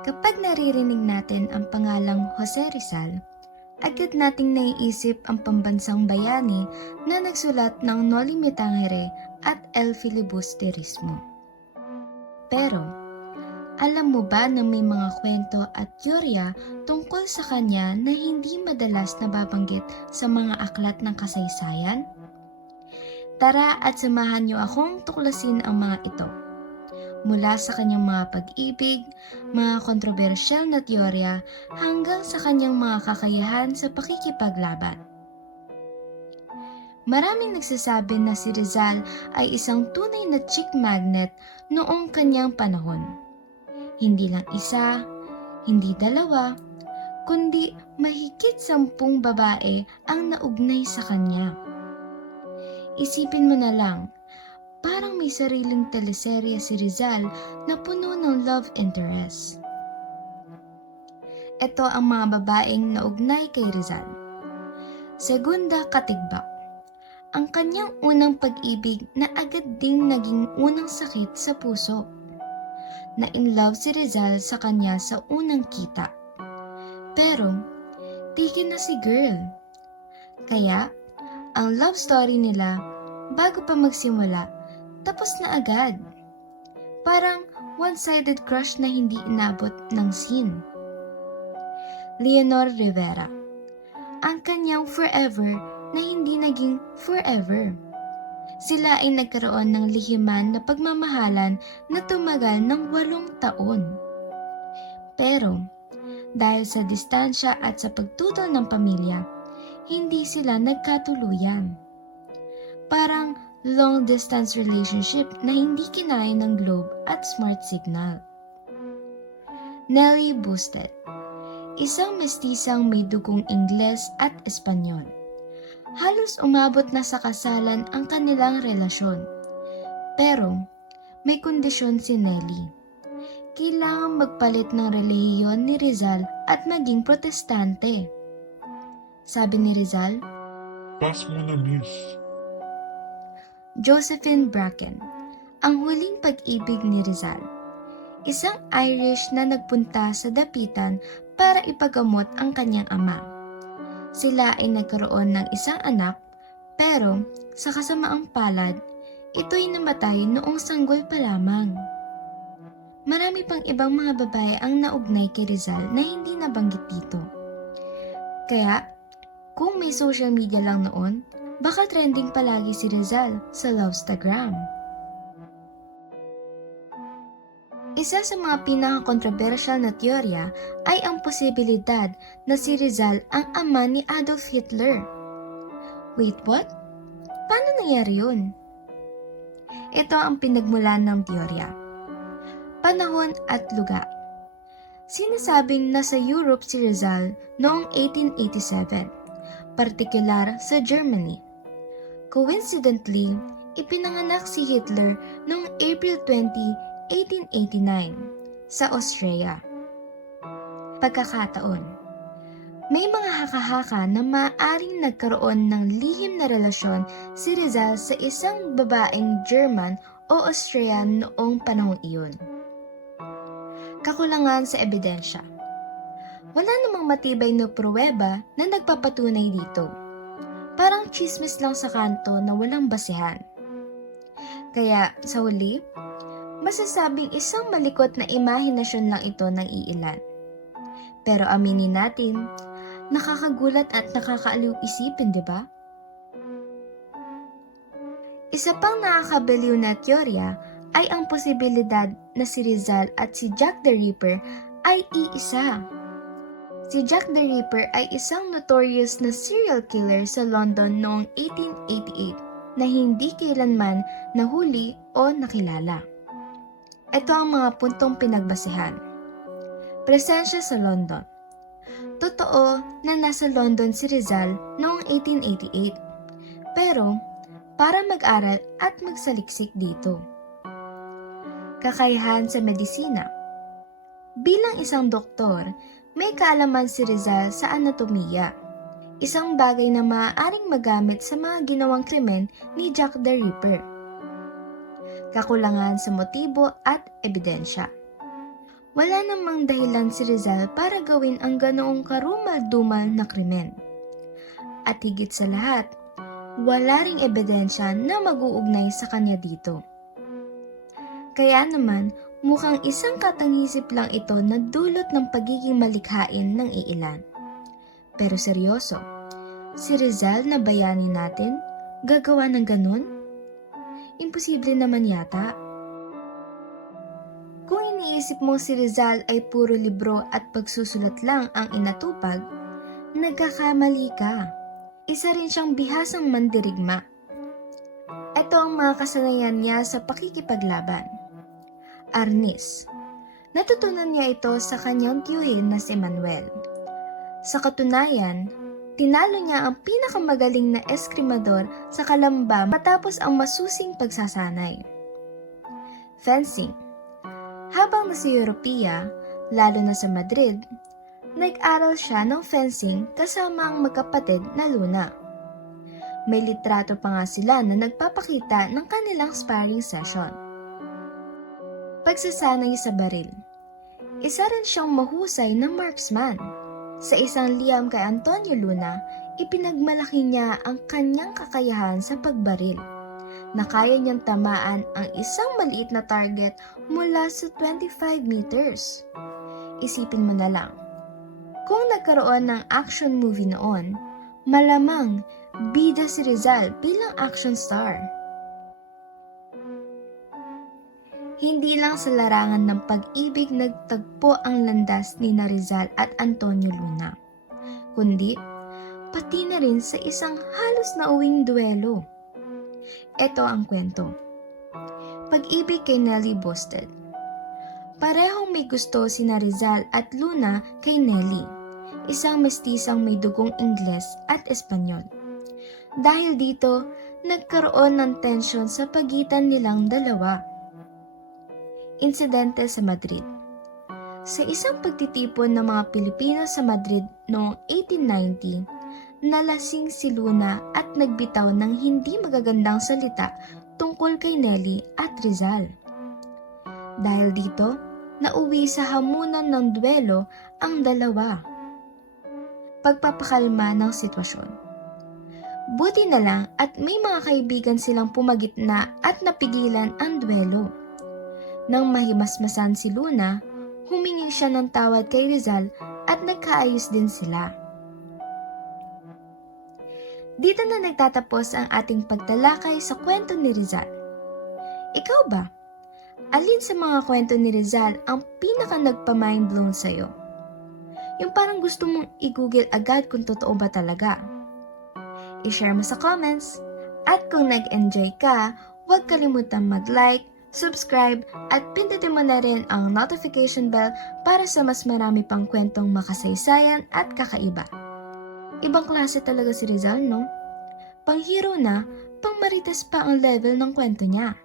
Kapag naririnig natin ang pangalang Jose Rizal, agad nating naiisip ang pambansang bayani na nagsulat ng Noli Me Tangere at El Filibusterismo. Pero, alam mo ba na may mga kwento at teorya tungkol sa kanya na hindi madalas nababanggit sa mga aklat ng kasaysayan? Tara at samahan niyo akong tuklasin ang mga ito. Mula sa kanyang mga pag-ibig, mga kontrobersyal na teorya, hanggang sa kanyang mga kakayahan sa pakikipaglaban. Maraming nagsasabi na si Rizal ay isang tunay na chick magnet noong kanyang panahon. Hindi lang isa, hindi dalawa, kundi mahigit 10 babae ang naugnay sa kanya. Isipin mo na lang, parang may sariling teleserye si Rizal na puno ng love interest. Ito ang mga babaeng naugnay kay Rizal. Segunda Katigbak, ang kanyang unang pag-ibig na agad ding naging unang sakit sa puso. Na in love si Rizal sa kanya sa unang kita. Pero, tigil na si girl. Kaya, ang love story nila, bago pa magsimula, tapos na agad. Parang one-sided crush na hindi inabot ng scene. Leonor Rivera, ang kanyang forever na hindi naging forever. Sila ay nagkaroon ng lihiman na pagmamahalan na tumagal ng 8 taon. Pero, dahil sa distansya at sa pagtutol ng pamilya, hindi sila nagkatuluyan. Parang long-distance relationship na hindi kinaya ng globe at smart signal. Nelly Bustet, isang mestisang may dugong Ingles at Espanyol. Halos umabot na sa kasalan ang kanilang relasyon. Pero, may kondisyon si Nelly. Kailangang magpalit ng relihiyon ni Rizal at maging protestante. Sabi ni Rizal, Pass muna, miss. Josephine Bracken, ang huling pag-ibig ni Rizal. Isang Irish na nagpunta sa dapitan para ipagamot ang kanyang ama. Sila ay nagkaroon ng isang anak, pero sa kasamaang palad, ito'y namatay noong sanggol pa lamang. Marami pang ibang mga babae ang naugnay kay Rizal na hindi nabanggit dito. Kaya, kung may social media lang noon, baka trending palagi si Rizal sa Lovestagram. Isa sa mga pinaka-controversial na teorya ay ang posibilidad na si Rizal ang ama ni Adolf Hitler. Wait, what? Paano nangyari yun? Ito ang pinagmulan ng teorya. Panahon at lugar. Sinasabing nasa Europe si Rizal noong 1887, partikular sa Germany. Coincidentally, ipinanganak si Hitler noong April 20, 1889 sa Austria. Pagkakataon, may mga haka-haka na maaaring nagkaroon ng lihim na relasyon si Rizal sa isang babaeng German o Austrian noong panahong iyon. Kakulangan sa ebidensya. Wala namang matibay na pruweba na nagpapatunay dito. Parang chismis lang sa kanto na walang basehan. Kaya sa huli, masasabing isang malikot na imahinasyon lang ito ng iilan. Pero aminin natin, nakakagulat at nakakaaliw isipin, di ba? Isa pang nakakabaliw na teorya ay ang posibilidad na si Rizal at si Jack the Ripper ay iisa. Si Jack the Ripper ay isang notorious na serial killer sa London noong 1888 na hindi kailanman nahuli o nakilala. Ito ang mga puntong pinagbasehan. Presensya sa London. Totoo na nasa London si Rizal noong 1888, pero para mag-aral at magsaliksik dito. Kakayahan sa medisina. Bilang isang doktor, may kaalaman si Rizal sa anatomiya, isang bagay na maaaring magamit sa mga ginawang krimen ni Jack the Ripper. Kakulangan sa motibo at ebidensya. Wala namang dahilan si Rizal para gawin ang ganoong karumal-dumal na krimen. At higit sa lahat, wala ring ebidensya na mag-uugnay sa kanya dito. Kaya naman, mukhang isang katang-isip lang ito na dulot ng pagiging malikhain ng iilan. Pero seryoso, si Rizal na bayani natin, gagawa ng ganun? Imposible naman yata. Kung iniisip mo si Rizal ay puro libro at pagsusulat lang ang inatupag, nagkakamali ka. Isa rin siyang bihasang mandirigma. Ito ang mga kasanayan niya sa pakikipaglaban. Arnis. Natutunan niya ito sa kanyang tiyuhin na si Manuel. Sa katunayan, tinalo niya ang pinakamagaling na eskrimador sa Kalamba matapos ang masusing pagsasanay. Fencing. Habang nasa Europea, lalo na sa Madrid, nag-aral siya ng fencing kasama ang magkapatid na Luna. May litrato pa nga sila na nagpapakita ng kanilang sparring session. Pagsasanay sa baril. Isa rin siyang mahusay na marksman. Sa isang liham kay Antonio Luna, ipinagmalaki niya ang kanyang kakayahan sa pagbaril, na kaya niyang tamaan ang isang maliit na target mula sa 25 meters. Isipin mo na lang, kung nagkaroon ng action movie noon, malamang bida si Rizal bilang action star. Hindi lang sa larangan ng pag-ibig nagtagpo ang landas ni Rizal at Antonio Luna, kundi pati na rin sa isang halos nauwing duelo. Ito ang kwento. Pag-ibig kay Nelly Busted. Parehong may gusto si Rizal at Luna kay Nelly, isang mestisang may dugong Ingles at Espanyol. Dahil dito, nagkaroon ng tensyon sa pagitan nilang dalawa. Insidente sa Madrid. Sa isang pagtitipon ng mga Pilipino sa Madrid noong 1890, nalasing si Luna at nagbitaw ng hindi magagandang salita tungkol kay Nelly at Rizal. Dahil dito, nauwi sa hamunan ng duelo ang dalawa. Pagpapakalma ng sitwasyon. Buti na lang at may mga kaibigan silang pumagitna at napigilan ang duelo. Nang mahimasmasan si Luna, humingi siya ng tawad kay Rizal at nagkaayos din sila. Dito na nagtatapos ang ating pagtalakay sa kwento ni Rizal. Ikaw ba? Alin sa mga kwento ni Rizal ang pinaka nagpa-mind blown sa'yo? Yung parang gusto mong i-google agad kung totoo ba talaga. I-share mo sa comments. At kung nag-enjoy ka, huwag kalimutang mag-like, subscribe, at pindutin mo na rin ang notification bell para sa mas marami pang kwentong makasaysayan at kakaiba. Ibang klase talaga si Rizal, no? Pang hero na, pang marites pa ang level ng kwento niya.